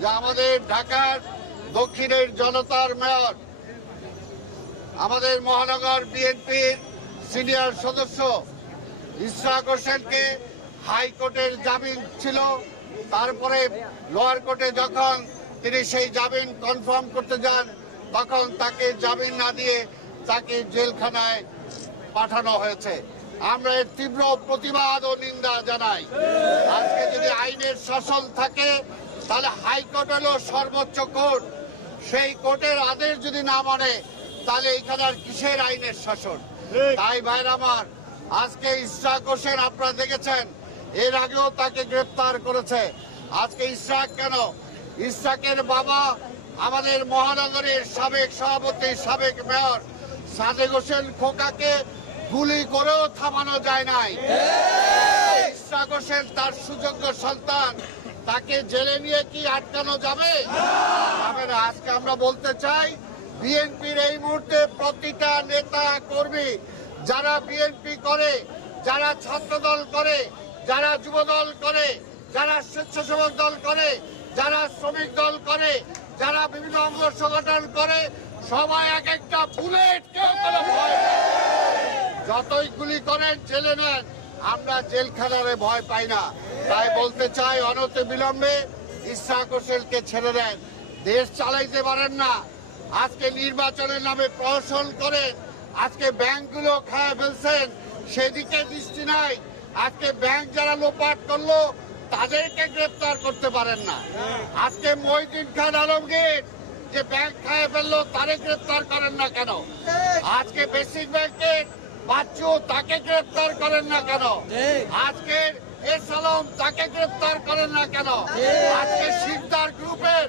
যে আমাদের ঢাকার দক্ষিণের জনতার মেয়র, আমাদের মহানগর বিএনপির সিনিয়র সদস্য ইশরাক হোসেনকে হাইকোর্টের জামিন ছিল, তারপরে লোয়ার কোর্টে যখন তিনি সেই জামিন কনফার্ম করতে যান তখন তাকে জামিন না দিয়ে তাকে জেলখানায় পাঠানো হয়েছে। আমরা এর তীব্র প্রতিবাদ ও নিন্দা জানাই। আজকে যদি আইনের শাসন থাকে তাহলে হাইকোর্ট হলো সর্বোচ্চ কোর্ট, সেই কোর্টের আদেশ যদি না মানে তাহলে এখানে আর কিসের আইনের শাসন? তাই ভাইরা আমার, আজকে ইশরাক হোসেন আপনারা দেখেছেন, এর আগেও তাকে গ্রেফতার করেছে। আজকে ইশরাক কেন? ইশরাকের বাবা আমাদের মহানগরের সাবেক সভাপতি, সাবেক মেয়র সাদেক হোসেন খোকাকে গুলি করেও থামানো যায় নাই। ইশরাক হোসেন তার সুযোগ্য সন্তান, তাকে জেলে নিয়ে কি আটকানো যাবে? যাবে না। আজকে আমরা বলতে চাই, বিএনপির এই মুহূর্তে প্রতিটা নেতা কর্মী যারা বিএনপি করে, যারা ছাত্র দল করে, যারা যুব দল করে, যারা স্বেচ্ছাসেবক দল করে, যারা শ্রমিক দল করে, যারা বিভিন্ন অঙ্গ সংগঠন করে, সবাই এক একটা বুলেট, কেউ কোনো ভয় নেই। যতই গুলি করেন জেলে নেন, আমরা জেলখানারে ভয় পাই না। তাই বলতে চাই, অনতি বিলম্বে ইশরাক হোসেনকে ছেড়ে দেন। দেশ চালাইতে পারেন না। আজকে নির্বাচনের নামে প্রহসন করেন, আজকে ব্যাংকগুলো খায় ফেলছেন, সেদিকে দৃষ্টি নাই। আজকে ব্যাংক যারা লোপাট করলো তাদেরকে গ্রেপ্তার করতে পারেন না। আজকে মহিউদ্দিন খান আলমগীর যে ব্যাংক খায় ফেললো তারে গ্রেপ্তার করেন না কেন? আজকে বেসিক ব্যাংকের বাচ্চু, তাকে গ্রেপ্তার করেন না কেন? আজকে এস আলম, তাকে গ্রেপ্তার করেন না কেন? আজকে শিকদার গ্রুপের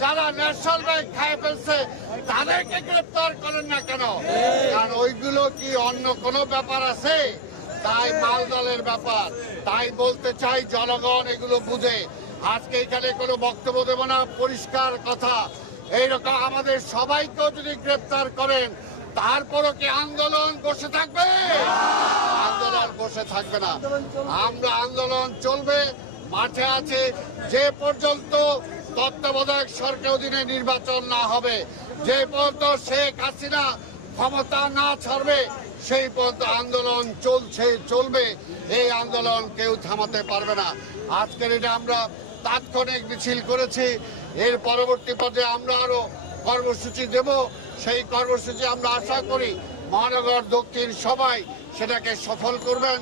যারা ন্যাশনাল ব্যাংক খায় ফেলছে তাদেরকে গ্রেপ্তার করেন না কেন? কারণ ওইগুলো কি অন্য কোনো ব্যাপার আছে? তাই মালদলের ব্যাপার। তাই বলতে চাই, জনগণ এগুলো বুঝে। আজকে এখানে কোনো বক্তব্য দেব না, পরিষ্কার কথা। এইরকম আমাদের সবাইকেও যদি গ্রেপ্তার করেন, তারপরও কি আন্দোলন বসে থাকবে? আন্দোলন বসে থাকবে না। আমরা আন্দোলন চলবে, মাঠে আছে যে পর্যন্ত তত্ত্বাবধায়ক সরকার অধীনে নির্বাচন না হবে, যে পর্যন্ত শেখ হাসিনা ক্ষমতা না ছাড়বে, সেই পর্যন্ত আন্দোলন চলবে। এই আন্দোলন কেউ থামাতে পারবে না। আজকের এটা আমরা তাৎক্ষণিক মিছিল করেছি, এর পরবর্তী পর্যায়ে আমরা আরো কর্মসূচি দেব। সেই কর্মসূচি আমরা আশা করি মহানগর দক্ষিণ সবাই সেটাকে সফল করবেন।